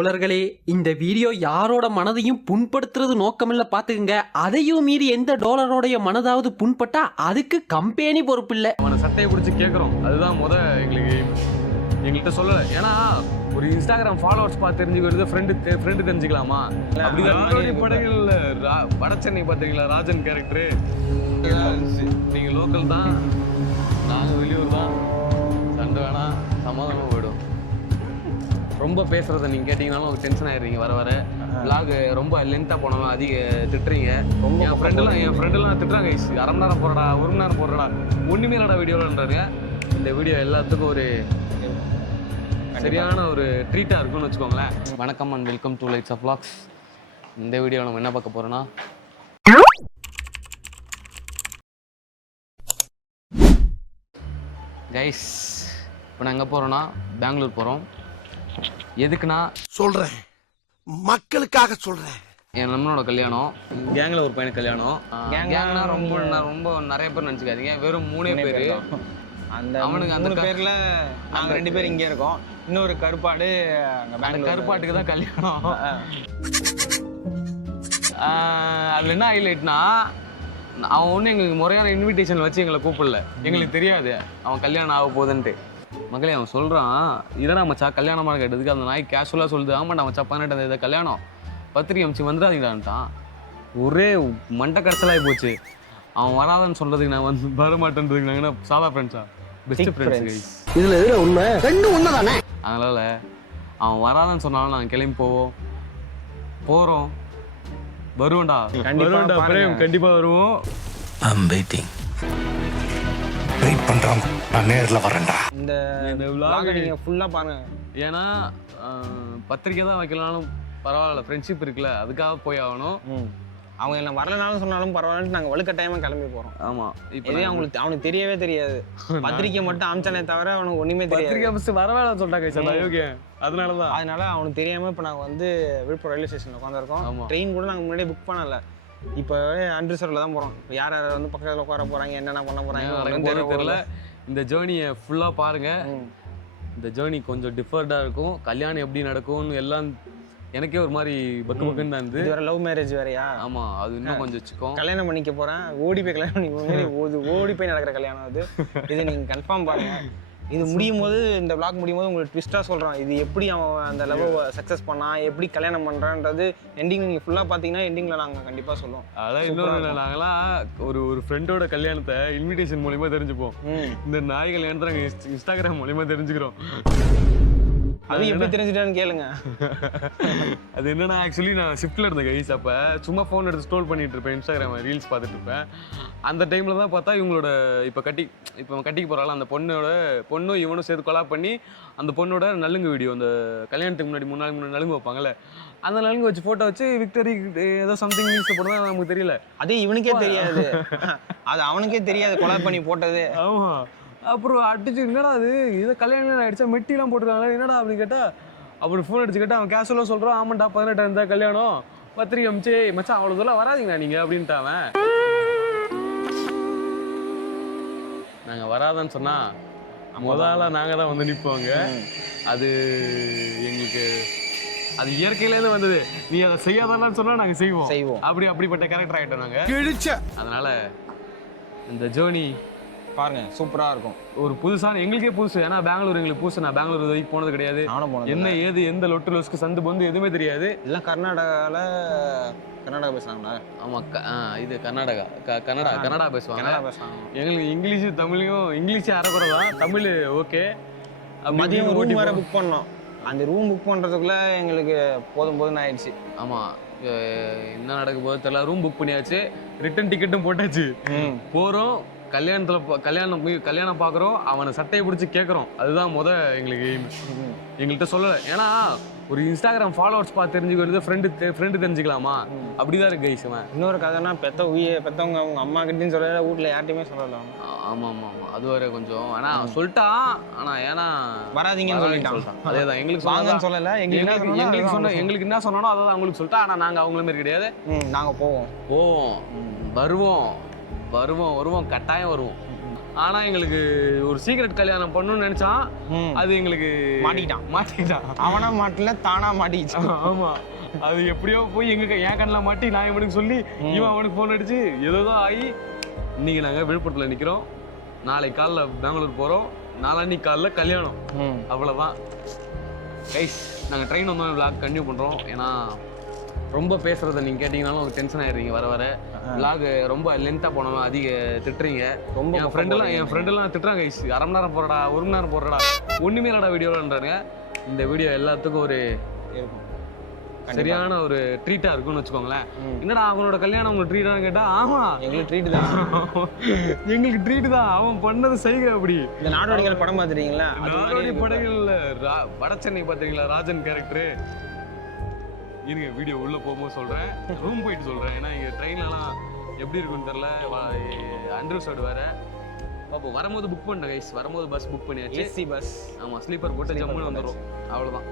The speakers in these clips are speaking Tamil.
தோழர்களே, இந்த வீடியோ யாரோட மனதையும் புண்படுத்துறது நோக்கமில்ல பாத்துக்குங்க. அதையும் மீறி எந்த டாலரோடைய மனதாவது புண்பட்டா அதுக்கு கம்பெனி பொறுப்பு இல்ல. அவனை சட்டையை பிடிச்சி கேட்குறோம், அதுதான் எங்கள்கிட்ட சொல்லலை. ஏன்னா ஒரு இன்ஸ்டாகிராம் ஃபாலோவர்ஸ் பார்த்து தெரிஞ்சுக்கிறது ஃப்ரெண்டு தெரிஞ்சுக்கலாமா? அப்படிதான் படங்கள்ல வட சென்னை பார்த்துருக்கீங்களா? ராஜன் கேரக்டரு நீங்கள் லோக்கல் தான், நாங்கள் வெளியூர் தான், சண்டை வேணாம், சமாதானமாக போயிடும். ரொம்ப பேசுகிறத நீங்கள் கேட்டிங்கனாலும் ஒரு டென்ஷன் ஆகிடுறீங்க. வர வர விளாக் ரொம்ப லென்த்தாக போனாலும் அதிக திட்டுறீங்க. என் ஃப்ரெண்டெல்லாம் திட்டுறாங்க, அரை மணி நேரம் போடுறடா, ஒரு மணி நேரம் போடுறடா, ஒன்றுமே இல்லடா வீடியோலன்றாங்க. இந்த வீடியோ எல்லாத்துக்கும் ஒரு சரியான ஒரு ட்ரீட்டாக இருக்குன்னு வச்சுக்கோங்களேன். வணக்கம் and welcome to lights of vlogs. இந்த வீடியோவில் நம்ம என்ன பார்க்க போகிறோன்னா, கைஸ் இப்போ நான் எங்கே போகிறோன்னா பெங்களூர் போகிறோம். எதுக்குன்னா சொல்றேன், மக்களுக்காக சொல்றேன். என் நம்மளோட கல்யாணம், கேங்கில் ஒரு பையனுக்கு கல்யாணம். கேங்னா ரொம்ப நிறைய பேர் நினச்சிக்காதீங்க, வெறும் 3 பேர். அவனுக்கு அந்த பேர்ல நாங்கள் 2 பேர் இங்கே இருக்கோம். இன்னொரு கருப்பாடு, அந்த கருப்பாட்டுக்கு தான் கல்யாணம். அதில் என்ன ஹைலைட்னா, அவன் ஒன்றும் எங்களுக்கு முறையான இன்விடேஷன் வச்சு எங்களை கூப்பிடல. எங்களுக்கு தெரியாது அவன் கல்யாணம் ஆக போகுதுன்ட்டு. மக்களே அவன் சொல்கிறான், இதடா மச்சா கல்யாணமாக கேட்டதுக்கு அந்த நாய் கேஷுவலாக சொல்லுது, ஆமாண்டா மச்சா 18ஆம் தேதி கல்யாணம், பத்திரிக்கை அமிச்சு வந்துடாதீங்கடான்ட்டான். ஒரே மண்டை கடைசலாகி போச்சு. அவன் வராதன்னு சொல்கிறதுக்கு நான் வந்து வரமாட்டேன்றதுக்கு நாங்கள் சாதா ஃப்ரெண்ட்ஸா, பெஸ்ட் ஃப்ரெண்ட்ஸ். இதுல எது உண்மை? ரெண்டும் உண்மைதானே. அதனால் அவன் வராதன்னு சொன்னாலும் நாங்கள் கிளம்பி போகிறோம், வருவோம்டா, கண்டிப்பாக வருவோம். வெயிட் பண்றோம், நான் நேர்ல வரேன்டா. இந்த vlog நீங்க ஃபுல்லா பாருங்க. ஏன்னா பத்திரிக்கை தான் வைக்கலாம்னாலும் பரவாயில்ல, ஃப்ரெண்ட்ஷிப் இருக்குல்ல, அதுக்காக போய் ஆகணும். அவங்க என்ன வரலனாலும் சொன்னாலும் பரவாயில்ல, நாங்கள் வலுக்கட்டாயமா கிளம்பி போகிறோம். ஆமாம், இப்போ இதே அவனுக்கு தெரியவே தெரியாது. பத்திரிக்கை மட்டும் அமிச்சானே தவிர அவனுக்கு ஒன்றுமே தெரியாது. வரவேலை சொல்லிட்டாங்க, அதனால அவனுக்கு தெரியாமல் இப்போ நாங்கள் வந்து விழுப்புரம் ரயில்வே ஸ்டேஷனில் உட்காந்துருக்கோம். ட்ரெயின் கூட நாங்கள் முன்னாடியே புக் பண்ணல, இப்போ அன்ரிசர்வ்ல தான் போகிறோம். யார் யார் வந்து பக்கத்தில் உட்கார போகிறாங்க, என்னென்ன பண்ண போகிறாங்க தெரியல. இந்த ஜேர்னியை ஃபுல்லாக பாருங்கள். இந்த ஜேர்னி கொஞ்சம் டிஃபரெண்டாக இருக்கும். கல்யாணம் எப்படி நடக்கும்னு எல்லாம் எனக்கே ஒரு மாதிரி பக்குன்னு தான் இருந்து. இது வேற லவ் மேரேஜ் வேறையா? ஆமாம், அது இன்னும் கொஞ்சம் வச்சுக்கோம். கல்யாணம் பண்ணிக்க போகிறேன், ஓடி போய் கல்யாணம் பண்ணிக்க ஓடி போய் நடக்கிற கல்யாணம் அது. இது நீங்கள் கன்ஃபார்ம் பாருங்க. இது முடியும் போது, இந்த vlog முடியும் போது உங்களுக்கு ட்விஸ்ட்டாக சொல்கிறான், இது எப்படி அவன் அந்த லவ் சக்ஸஸ் பண்ணான், எப்படி கல்யாணம் பண்ணுறான்றது எண்டிங் நீங்கள் ஃபுல்லாக பார்த்தீங்கன்னா எண்டிங்கில் நாங்கள் கண்டிப்பாக சொல்லுவோம். அதான் இன்னொன்று, நாங்களாம் ஒரு ஃப்ரெண்டோட கல்யாணத்தை இன்விடேஷன் மூலிமா தெரிஞ்சுப்போம். இந்த நாய் கல்யாணத்தை நாங்கள் இன்ஸ்டாகிராம் மூலிமா தெரிஞ்சுக்கிறோம். அது எப்படி தெரிஞ்சுட்டான்னு கேளுங்க. அது என்னன்னா, ஆக்சுவலி நான் ஷிஃப்ட்டில் இருந்தேன் கைஸ். அப்போ சும்மா ஃபோன் எடுத்து ஸ்டோல் பண்ணிட்டு இருப்பேன், இன்ஸ்டாகிராம் ரீல்ஸ் பார்த்துட்டு இருப்பேன். அந்த டைமில் தான் பார்த்தா இவங்களோட இப்போ கட்டிக்கு போகிறாள் அந்த பொண்ணும் இவனும் சேர்த்து கொலாப் பண்ணி அந்த பொண்ணோட நலுங்கு வீடியோ, அந்த கல்யாணத்துக்கு முன்னாடி 3 நாளைக்கு முன்னாடி நலுங்கு வைப்பாங்கல்ல, அந்த நலுங்கு வச்சு ஃபோட்டோ வச்சு விக்டரி ஏதோ சம்திங் நியூஸில் போட்டதான் நமக்கு தெரியல. அதே இவனுக்கே தெரியாது, அது அவனுக்கே தெரியாது கொலாப் பண்ணி போட்டது. ஆமாம், அப்புறம் அடிச்சு என்னடா அது, இதை கல்யாணம் ஆகிடுச்சா, மெட்டிலாம் போட்டுருக்காங்களே என்னடா அப்படின்னு கேட்டால், அப்புறம் ஃபோன் அடிச்சு கேட்டால் அவன் கேஷுவலாக சொல்கிறான், ஆமாண்டா 18 இருந்தா கல்யாணம், பத்திரிக்கை அமிச்சு மச்சான் அவ்வளோ தூரம் வராதிங்கண்ணா நீங்கள் அப்படின்ட்டாவன். நாங்கள் வராதான்னு சொன்னால் முதல்ல நாங்கள் தான் வந்து நிற்போங்க. அது எங்களுக்கு அது இயற்கையிலேருந்து வந்தது. நீ அதை செய்யாதான்னு சொன்னால் நாங்கள் செய்வோம். அப்படிப்பட்ட கேரக்டர் ஆகிட்டோம் நாங்கள். அதனால் இந்த ஜேர்னி பாருங்க, சூப்பராக இருக்கும். ஒரு புதுசான, எங்களுக்கே புதுசு. ஏன்னா பெங்களூர் எங்களுக்கு புதுசு, நான் பெங்களூர் வரைக்கும் போனது கிடையாது. என்ன ஏது எந்த லொட்டு லொஸ்க்கு சந்து பந்து எதுவுமே தெரியாது. எல்லாம் கர்நாடகா பேசுவாங்களா? ஆமாம், இது கன்னடா பேசுவாங்க. எங்களுக்கு இங்கிலீஷு தமிழையும் இங்கிலீஷு அரைக்குறை தான், தமிழ் ஓகே. மதியம் ரூம் வேறு புக் பண்ணோம். அந்த ரூம் புக் பண்ணுறதுக்குள்ளே எங்களுக்கு போதும்னு ஆயிடுச்சு. ஆமாம், என்ன நடக்க போது தெரியல. ரூம் புக் பண்ணியாச்சு, ரிட்டன் டிக்கெட்டும் போட்டாச்சு. போகிறோம், கல்யாணம் பார்க்குறோம், அவனை சட்டையை பிடிச்சி கேட்குறோம். அதுதான் எங்களுக்கு எங்கள்கிட்ட சொல்லலை. ஏன்னா ஒரு இன்ஸ்டாகிராம் ஃபாலோவர்ஸ் பார்த்து தெரிஞ்சுக்கிறது ஃப்ரெண்டு தெரிஞ்சுக்கலாமா? அப்படிதான் இருக்கு கைஸ். இன்னொரு கதைனா பெற்றவங்க அவங்க அம்மா கிட்டேயும் சொல்லலை, வீட்டில் யார்ட்டையுமே சொல்லலாம். ஆமாம், அது வரை கொஞ்சம். ஆனால் சொல்லிட்டான், ஆனால் ஏன்னா வராதிங்கன்னு சொல்லிட்டான். அதே தான் எங்களுக்கு சொல்லலை. எங்களுக்கு என்ன சொன்னானோ அதை தான் அவங்களுக்கு சொல்லிட்டா. ஆனால் நாங்கள் அவங்கள மாரி கிடையாது. நாங்கள் போவோம், வருவோம், கட்டாயம் வருவோம். ஆனால் எங்களுக்கு ஒரு சீக்ரெட் கல்யாணம் பண்ணணும்னு நினச்சான். அது எங்களுக்கு மாட்டிக்கிட்டான். அவனா மாட்டல, தானா மாட்டிக்கிச்சான். ஆமாம், அது எப்படியோ போய் என் கண்ணில் மாட்டி நான் இவனுக்கு சொல்லி இவன் அவனுக்கு ஃபோன் அடிச்சு ஏதோ ஆகி இன்னைக்கு நாங்கள் விழுப்புரத்தில் நிற்கிறோம். நாளைக்கு காலைல பெங்களூர் போகிறோம். நாளான்னைக்கு காலைல கல்யாணம். அவ்வளோதான் கைஸ். நாங்கள் ட்ரெயின் வந்தோம் விளாக் கண்டினியூ பண்ணுறோம். ஏன்னா ரொம்ப பேசுகிறத நீங்கள் கேட்டிங்கனாலும் ஒரு டென்ஷன் ஆகிடுறீங்க. வர விளாக் ரொம்ப லென்த்தாக போனோம், அதிக திட்டுறீங்க. ரொம்ப என் ஃப்ரெண்டெல்லாம் திட்டுறாங்க கைஸ். அரை மணி நேரம் போடுறடா, 1 மணி நேரம் போடுறடா, ஒன்றுமே இல்லடா வீடியோன்றாங்க. இந்த வீடியோ எல்லாத்துக்கும் ஒரு சரியான ஒரு ட்ரீட்டா இருக்கும்னு வச்சுக்கோங்களேன். என்னடா அவனோட கல்யாணம் உங்களுக்கு ட்ரீட்டான்னு கேட்டா, ஆமா எங்களுக்கு ட்ரீட் தான். எங்களுக்கு ட்ரீட் தான். அவன் பண்ணது செய்க. அப்படி இந்த நாடோடிகள் படம் பார்த்துருக்கீங்களா? நாடோடி படங்கள்ல வட சென்னை பாத்தீங்களா, ராஜன் கேரக்டர். இருங்க வீடியோ உள்ள போகும்போது சொல்றேன், ரூம் போயிட்டு சொல்றேன். ஏன்னா இங்க ட்ரெயின்லாம் எப்படி இருக்குன்னு தெரியல. அண்டர் சைடு வேற. அப்போ வரும்போது புக் பண்ண கைஸ், வரும்போது பஸ் புக் பண்ணியாச்சு. AC bus. ஆமா, ஸ்லீப்பர் போட்டு ஜம்முன்னு வந்துடும். அவ்வளோதான்.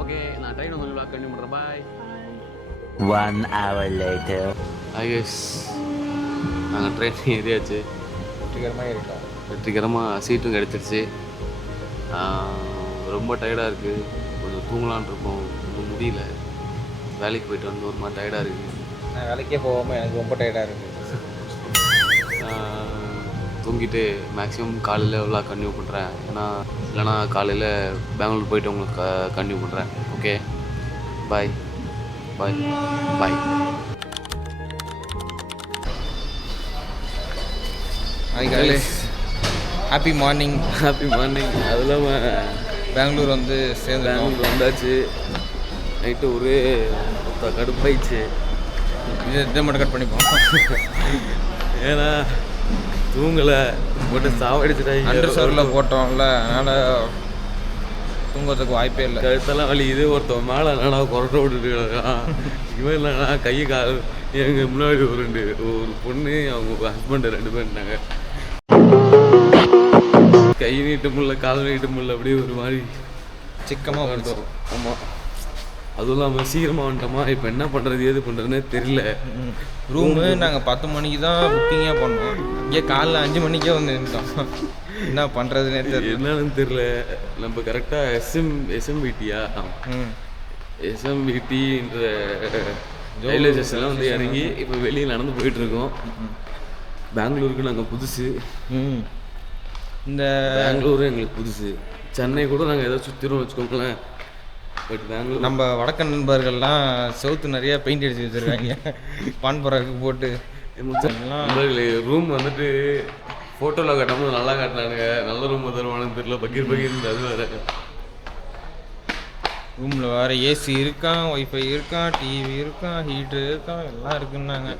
ஓகே, நான் ட்ரெயின் வந்து விளாக் கண்டினியூ பண்ணுறேன். பாய். 1 hour later. ஐ கெஸ் நாங்கள் ட்ரெயின் ஏறியாச்சு. வெற்றிகரமாக சீட்டும் கிடச்சிருச்சு. ரொம்ப டயர்டாக இருக்குது. கொஞ்சம் தூங்கலான் இருக்கோம். ஒன்றும் முடியல. வேலைக்கு போயிட்டு வந்து ஒரு மாதிரி டயர்டாக இருக்குது. நான் வேலைக்கே போகாமல் எனக்கு ரொம்ப டயர்டாக இருக்குது. தூங்கிட்டு மேக்ஸிமம் காலையில் விளாக் கண்டினியூ பண்ணுறேன். ஏன்னா இல்லைனா காலையில் பெங்களூர் போயிட்டு உங்களுக்கு கண்டினியூ பண்ணுறேன். Okay, bye bye bye. Hi guys, happy morning. Happy morning. அது இல்லாமல் பெங்களூர் வந்து பெங்களூர் வந்தாச்சு. நைட்டு ஒரே கடுப்பாயிடுச்சு. இதை மட்டும் கட் பண்ணிப்போம். ஏன்னா தூங்கலை, போட்டு சாவடிச்சுட்டாங்க. அண்டர் சர்வில் போட்டோம்ல, அதனால் தூங்குறதுக்கு வாய்ப்பே இல்லை. கழுத்தெல்லாம் வலி. இது ஒருத்தன் மேலே என்னடா கொரட்டை விட்டுட்டு இவன் இல்லைனா கையை கால். எங்கள் முன்னாடி ஒரு பொண்ணு அவங்க ஹஸ்பண்ட் 2 பேர் இருந்தாங்க. கை நீட்ட முடியல, கால் நீட்ட முடியல, அப்படியே ஒரு மாதிரி சிக்கமாக வந்துடும். ஆமாம், அதுவும் இல்லாமல் சீக்கிரமாக வந்துட்டோமா. இப்போ என்ன பண்ணுறது ஏது பண்ணுறதுனே தெரியல. ரூமு நாங்கள் 10 மணிக்கு தான் புக்கிங்காக பண்ணோம். இங்கே காலைல 5 மணிக்கே வந்து நின்றோம். என்ன பண்ணுறதுனே தெரியல. என்னன்னு தெரியல. நம்ம கரெக்டாக எஸ்எம்பிடியா எஸ்எம்பிடின்ற ரயில்வே ஸ்டேஷன்லாம் வந்து இறங்கி இப்போ வெளியே நடந்து போயிட்டுருக்கோம். பெங்களூருக்கு நாங்கள் புதுசு. இந்த பெங்களூரு எங்களுக்கு புதுசு. சென்னை கூட நாங்கள் ஏதோ சுற்றிடும் வச்சுக்கோங்களேன். பட் பெங்களூர் நம்ம வடக்கு நண்பர்கள்லாம் சவுத்து நிறையா பெயிண்ட் அடிச்சு வச்சுருக்காங்க. பான்பராக்கு போட்டு ரூம் வந்துட்டு ஃபோட்டோவில் கட்டும்போது நல்லா காட்டினானுங்க. நல்ல ரூம் தருவானுன்னு தெரியல. பகீர் அது வேறு. ரூமில் வேறு ஏசி இருக்கான், ஒய்ஃபை இருக்கான், டிவி இருக்கான், ஹீட்ரு இருக்கான், எல்லாம் இருக்குன்னாங்க.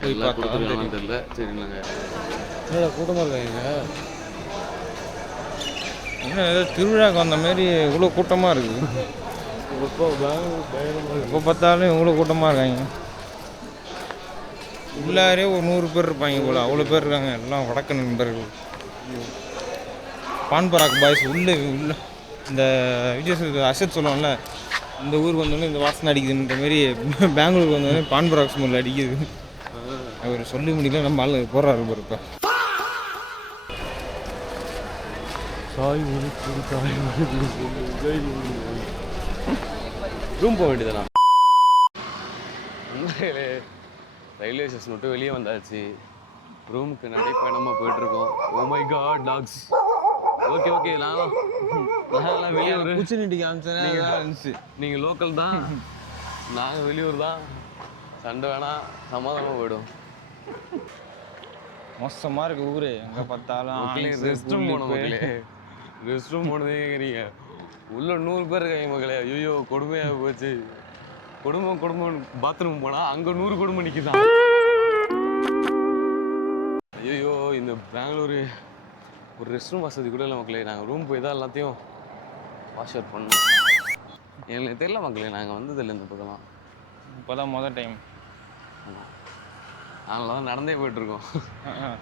போய் பார்த்துருக்காங்கன்னு தெரியல. சரி, நாங்கள் கூட்டமாக இருக்காங்க. என்ன ஏதோ திருவிழாவுக்கு வந்த மாதிரி இவ்வளோ கூட்டமாக இருக்குது. எப்போ பார்த்தாலும் இவ்வளோ கூட்டமாக இருக்காங்க. உள்ளாரே ஒரு 100 பேர் இருப்பாங்க போல, அவ்வளோ பேர் இருக்காங்க. எல்லாம் வடக்கு நண்பர்கள். பான்பராக் பாய்ஸ் உள்ள இந்த விஜய் அசத் சொல்லுவாங்கல்ல, இந்த ஊருக்கு வந்தோடனே இந்த வாசனை அடிக்குதுன்ற மாதிரி பெங்களூருக்கு வந்தோடனே பான்பராக் ஸ்மெல் அடிக்குது. அவர் சொல்லி முடியல, நம்ம ஆள் போடுறாரு இப்போ. ரூம் போக வேண்டியதுனா ரயில்வே ஸ்டேஷன் விட்டு வெளியே வந்தாச்சு. ரூமுக்கு நடைப்பயணமாக போயிட்டுருக்கோம். Oh my god dogs. Okay நான்லாம் வெளியூர் பூச்சினிட்டிக்கு இருந்துச்சு. நீங்கள் லோக்கல் தான், நாங்கள் வெளியூர் தான். சண்டை வேணாம், சமாதானமாக போய்டும். மோசமாக இருக்குது ஊர். எங்கே பார்த்தாலும் ரெஸ்ட் ரூம் போன மக்களே, ரெஸ்ட் ரூம் போனதே கேட்குறீங்க. உள்ள 100 பேர் இருக்காங்க மக்களே. ஐயோ கொடுமையாக போச்சு. குடும்பம் பாத்ரூம் போனால் அங்கே 100 குடும்பம் நிற்கிதான். ஐயோ, இந்த பெங்களூரு ஒரு ரெஸ்ட் ரூம் வசதி கூட இல்லை மக்களே. நாங்கள் ரூம் போய் தான் எல்லாத்தையும் வாஷ் அவுட் பண்ணோம். எங்களுக்கு தெரியல மக்களே, நாங்கள் வந்ததில்லை இந்த பக்கம்லாம். இப்போ தான் மொதல் டைம். நாங்களாம் தான் நடந்தே போயிட்டுருக்கோம்.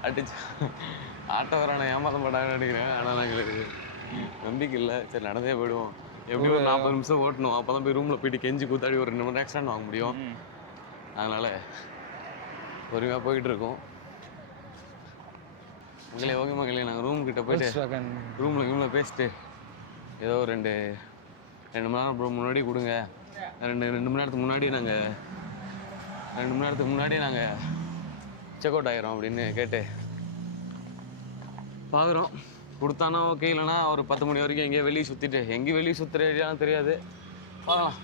அடிச்சு ஆட்டோ வரான ஏமாற்ற மாட்டாங்கன்னு நினைக்கிறேன். ஆனால் நாங்களுக்கு நம்பிக்கை இல்லை. சரி, நடந்தே போயிடுவோம். எப்படியும் ஒரு 40 நிமிஷம் ஓட்டணும். அப்போ தான் போய் ரூமில் போயிட்டு கெஞ்சி கூத்தாடி ஒரு 2 மணி நேரம் எக்ஸ்ட்ரா வாங்க முடியும். அதனால் பொறுமையாக போயிட்டுருக்கோம். மக்களே ஓகே மக்களே, நாங்கள் ரூம் கிட்ட போயிட்டு ரூமில் பேசிட்டு ஏதோ ரெண்டு மணி நேரம் முன்னாடி கொடுங்க. ரெண்டு மணி நேரத்துக்கு முன்னாடி நாங்கள் செக் அவுட் ஆகிறோம் அப்படின்னு கேட்டு பார்க்குறோம். கொடுத்தானா ஓகே, இல்லைனா ஒரு 10 மணி வரைக்கும் எங்கேயும் வெளியே சுற்றுற ஏரியாலாம் தெரியாது, பார்க்கலாம்.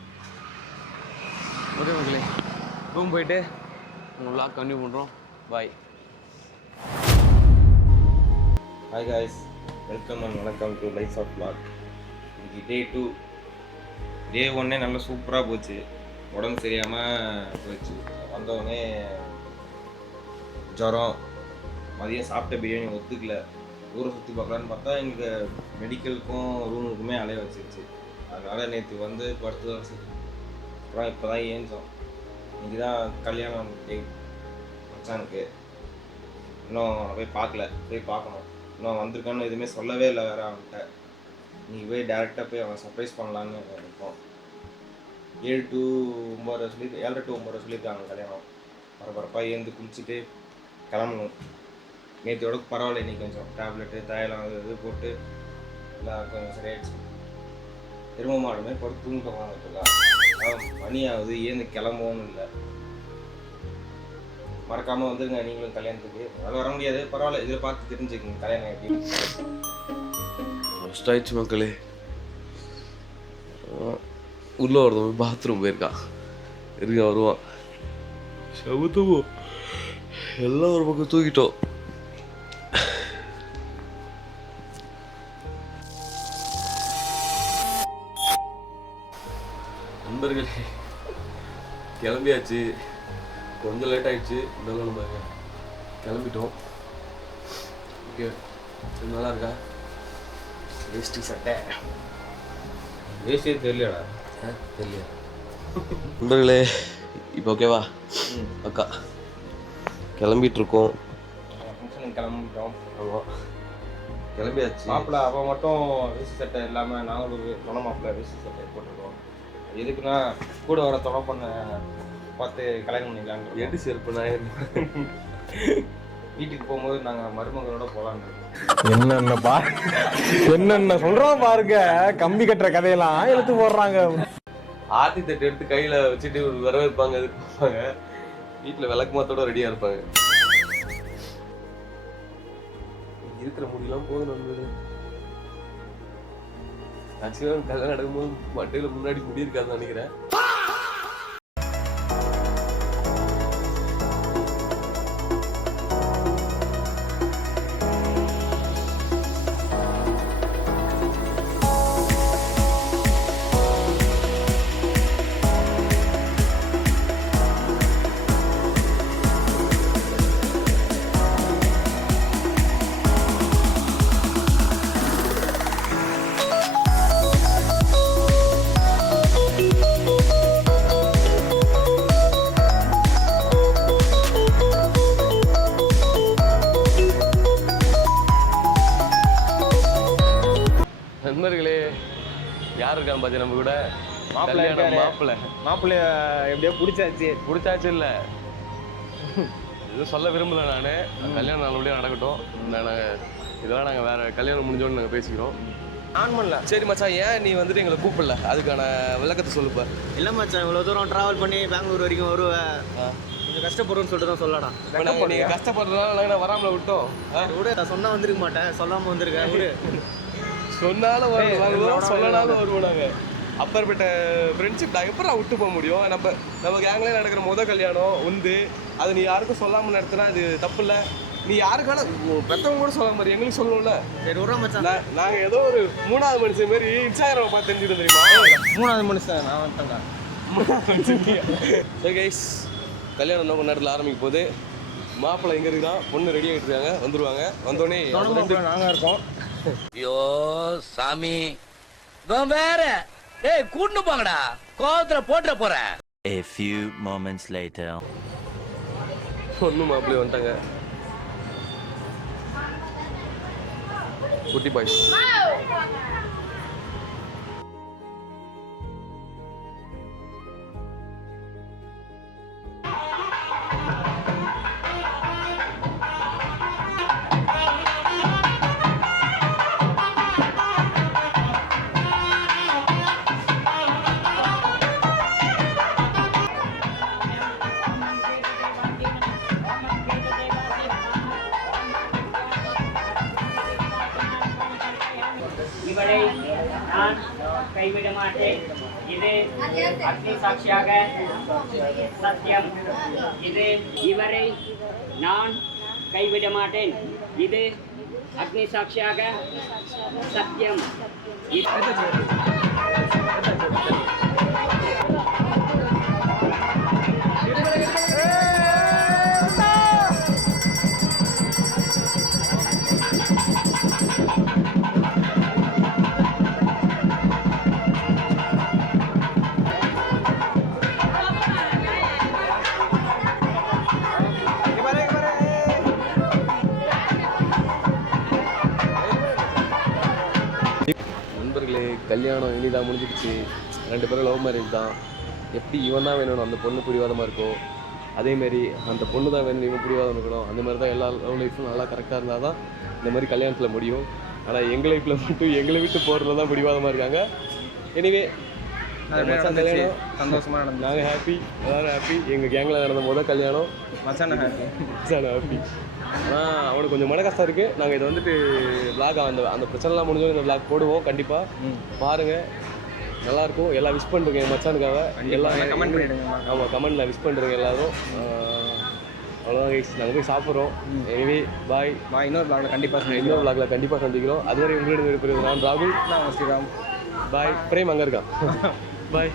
ஓகே மக்களே, ரூம் போயிட்டு உங்கள் vlog கன்டினியூ பண்ணுறோம். பாய். ஹாய் காய்ஸ், வெல்கம் அண்ட் வணக்கம் டு லைஃப் ஆஃப் vlog. இன்னைக்கு டே 2. டே 1 நல்லா சூப்பராக போச்சு. உடம்பு சரியாமல் போயிடுச்சு. வந்தவொடனே ஜுரம், மதியம் சாப்பிட்ட பிரியாணி ஒத்துக்கல. ஊரை சுற்றி பார்க்கலான்னு பார்த்தா எங்களுக்கு மெடிக்கலுக்கும் ரூமுக்குமே அலைய வச்சிருச்சு. அதனால் நேற்று வந்து படுத்து தான் சரி. அப்புறம் இப்போ தான் ஏஞ்சோம். இன்றைக்கி தான் கல்யாணம் டே மச்சானுக்கு. இன்னும் போய் பார்க்கணும். இன்னும் வந்திருக்கான்னு எதுவுமே சொல்லவே இல்லை வேறு அவன்கிட்ட. நீங்கள் போய் டேரெக்டாக போய் அவன் சர்ப்ரைஸ் பண்ணலான்னு இருக்கோம். 7 to 9 சொல்லியிருக்காங்க கல்யாணம். பரபரப்பாக ஏந்து குளிச்சுட்டு கிளம்பணும். நேற்றோட பரவாயில்ல, இன்றைக்கி கொஞ்சம் டேப்லெட்டு தைலம் இது போட்டு எல்லாம் கொஞ்சம் சரியாயிடுச்சு. திரும்ப மாடுமே படுத்து தூங்கிட்டு உட்காந்துட்டுருக்கா. மணி ஆகுது, ஏந்து கிளம்பவும் இல்லை. மறக்காமல் வந்துருங்க நீங்களும் கல்யாணத்துக்கு. அதனால் வர முடியாது, பரவாயில்ல, இதில் பார்த்து தெரிஞ்சுக்கங்க கல்யாணம் எப்படி. ஃபஸ்ட் ஆயிடுச்சு மக்களே. உள்ளே ஒருத்தவங்க பாத்ரூம் போயிருக்கான். வருவான். செவத்துவோம் எல்லாம் ஒரு பக்கம் தூக்கிட்டோம். நண்பர்களே, கிளம்பியாச்சு. கொஞ்சம் லேட் ஆகிடுச்சு, இருந்தாலும் நம்ம கிளம்பிட்டோம். ஓகே, நல்லா இருக்கா? வேஷ்டி சட்டை வேஸ்டே தெரியலடா. தெரியல. நண்பர்களே, இப்போ ஓகேவா? அக்கா கிளம்பிட்டு இருக்கோம். ஃபங்க்ஷனுக்கு கிளம்பிட்டோம். ஆமாம், கிளம்பியாச்சு. மாப்பிள்ளை அவன் மட்டும் வேஷ்டி சட்டை இல்லாமல் நாங்களும் ஒரு தொலை மாப்பிள்ளை வேஷ்டி சட்டை போட்டிருக்கோம். எதுக்குன்னா கூட வர தொலை பண்ண பார்த்து கல்யாணம் பண்ணிக்கலான்னு. எடு செருப்பு நான் வீட்டுக்கு போகும்போது நாங்கள் மருமகளோட போகலான்னு. என்னென்ன சொல்றோம் பாருங்க, கம்பி கட்டுற கதையெல்லாம் எடுத்து போடுறாங்க. ஆத்தி தட்டு எடுத்து கையில் வச்சுட்டு வரவேற்பாங்க. அது பார்ப்பாங்க. வீட்டில் விளக்கு மாத்தோட ரெடியாக இருப்பாங்க. இருக்கிற முடியெல்லாம் போதும் நண்பர்களே. ஆக்சுவலாக கல்யாணம் நடக்கும்போது மட்டையில் முன்னாடி முடி இருக்காதுன்னு நினைக்கிறேன். நண்பர்களே, யார் இருக்கான்னு பார்த்து நம்ம கூட மாப்பிள்ளைய எப்படியோ பிடிச்சாச்சு இல்லை எதுவும் சொல்ல விரும்பல. நான் கல்யாணம் நல்லபடியாக நடக்கட்டும். இதெல்லாம் நாங்கள் வேற கல்யாணம் முடிஞ்சோன்னு நாங்கள் பேசிக்கிறோம். ஆன் பண்ணல. சரி மச்சான், ஏன் நீ வந்துட்டு எங்களை கூப்பிடல? அதுக்கான விளக்கத்தை சொல்லுப்பா. இல்லை மச்சான், இவ்வளோ தூரம் ட்ராவல் பண்ணி பெங்களூர் வரைக்கும் வருவேன், கொஞ்சம் கஷ்டப்படுறோன்னு சொல்லிட்டு தான் சொல்லலாம். நீங்கள் கஷ்டப்படுறதுனால நாங்கள் வராமல விட்டோம். விட நான் சொன்னால் வந்திருக்க மாட்டேன், சொல்லாமல் வந்திருக்கேன். விடு, சொன்னாலும் வருவோம், சொல்லனாலும் வருவோம். நாங்கள் அப்பேற்பட்ட ஃப்ரெண்ட்ஷிப் நான் எப்போ விட்டு போக முடியும்? நம்ம கேங்லேயே நடக்கிற கல்யாணம் வந்து அது நீ யாருக்கும் சொல்லாமல் நடத்தினா அது தப்பு இல்லை. நீ யாருக்கான பெற்றவங்க கூட சொல்ல மாதிரி எங்களுக்கு சொல்லணும்ல. சரி விட்றோம் மச்சான். நாங்கள் ஏதோ ஒரு 3வது மனுஷன் மாரி இன்ஸ்டாகிராமை பார்த்து தெரிஞ்சுட்டு தெரியுமா? 3வது மனுஷன் நான் வந்துட்டேங்க. சரி கைஸ், கல்யாணம் இன்னும் கொஞ்ச நேரத்தில் ஆரம்பிக்க போகுது. மாப்பிள்ளை எங்கே இருக்கான், பொண்ணு ரெடி ஆகிட்டு இருக்காங்க, வந்துருவாங்க. வந்தோடனே நாங்கள் இருக்கோம். ஐயோ சாமி, வேற கூட்டு போங்கடா, கோவத்துல போட்டுற போறேன். A few moments later. பொண்ணு மாப்பிள்ளை வந்துட்டாங்க. குட்டி பாய்ஸ். மாட்டேன் இது அக்னி சாட்சியாக சத்தியம் இது இவரை நான் கைவிட மாட்டேன் இது அக்னி சாட்சியாக சத்தியம் நண்பர்களே, கல்யாணம் இனிதான் முடிஞ்சிடுச்சு. 2 பேரும் லவ் மேரேஜ் தான். எப்படி இவன் தான் வேணும் அந்த பொண்ணு பிடிவாதமாக இருக்கும், அதேமாரி அந்த பொண்ணு தான் வேணும் இவன் பிடிவாதம் இருக்கணும். அந்த மாதிரி தான் எல்லா லவ் லைஃப்பும் நல்லா கரெக்டாக இருந்தால் தான் இந்த மாதிரி கல்யாணத்தில் முடியும். ஆனால் எங்கள் லைஃப்பில் மட்டும் எங்களை விட்டு போகிறதுல தான் பிடிவாதமாக இருக்காங்க. எனிவே கல்யாணம் சந்தோஷமா நடந்து நாங்கள் ஹாப்பி, எல்லோரும் ஹாப்பி. எங்கள் கேங்கில் நடந்த முதல் கல்யாணம். மச்சான ஹாப்பி. ஹாப்பி. ஆனால் அவனுக்கு கொஞ்சம் மன கஷ்டம் இருக்குது. நாங்கள் இதை வந்துட்டு விளாக் அந்த பிரச்சனைலாம் முடிஞ்சோம் இந்த விளாக் போடுவோம். கண்டிப்பாக பாருங்கள், நல்லாயிருக்கும். எல்லாம் விஷ் பண்ணுறேங்க என் மச்சானுக்காக. எல்லாம் கமெண்ட் பண்ணிடுங்க. ஆமாம், கமெண்டில் விஷ் பண்ணுறேங்க எல்லாரும். அவ்வளோதான் கைஸ், நாங்கள் போய் சாப்பிட்றோம். எனிவே பாய். இன்னொரு விளாக்ல கண்டிப்பாக இன்னொரு விளாக்ல கண்டிப்பாக சந்திக்கிறோம். அதுவரை உங்களிடம் விருப்பம் நான் ராகுல். ஸ்ரீராம். பாய். பிரேம் அங்கே இருக்கான். பாய்.